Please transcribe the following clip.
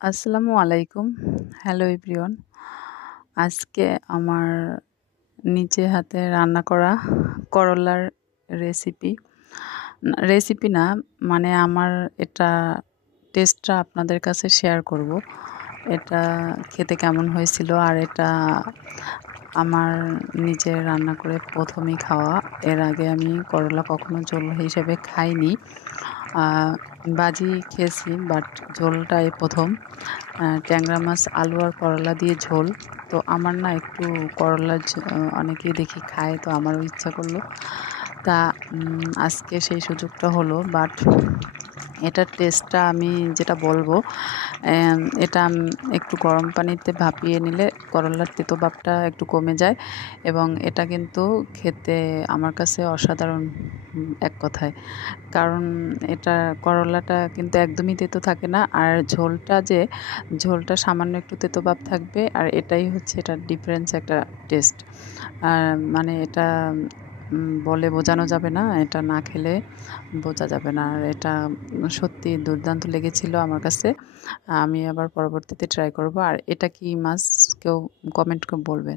আসসালামু আলাইকুম। Hello everyone. আজকে আমার নিজে হাতে রান্না করা করলার রেসিপি রেসিপি না, মানে আমার এটা টেস্টটা আপনাদের কাছে শেয়ার করব। এটা খেতে কেমন হয়েছিল, আর এটা আমার নিজের রান্না করে প্রথমই খাওয়া। এর আগে আমি করলা কখনো ঝোল হিসেবে খাইনি। আ ভাজি খেয়েছি, বাট ঝোলটা এই প্রথম। ট্যাংরা মাছ, আলু আর করলা দিয়ে ঝোল। তো আমার না একটু করলা অনেকেই দেখি খায়, তো আমারও ইচ্ছা করলো। তা আজকে সেই সুযোগটা হলো। বাট এটার টেস্টটা আমি যেটা বলবো, এটা একটু গরম পানিতে ভাপিয়ে নিলে করলার তেতো ভাবটা একটু কমে যায়, এবং এটা কিন্তু খেতে আমার কাছে অসাধারণ, এক কথায়। কারণ এটা করলাটা কিন্তু একদমই তেতো থাকে না, আর ঝোলটা সামান্য একটু তেতো ভাব থাকবে, আর এটাই হচ্ছে এটার ডিফারেন্স, একটা টেস্ট। আর মানে এটা বলে বোঝানো যাবে না, এটা না খেলে বোঝা যাবে না। আর এটা সত্যি দুর্দান্ত লেগেছিল আমার কাছে। আমি আবার পরবর্তীতে ট্রাই করব। আর এটা কি মাছ, কেউ কমেন্ট করে বলবেন।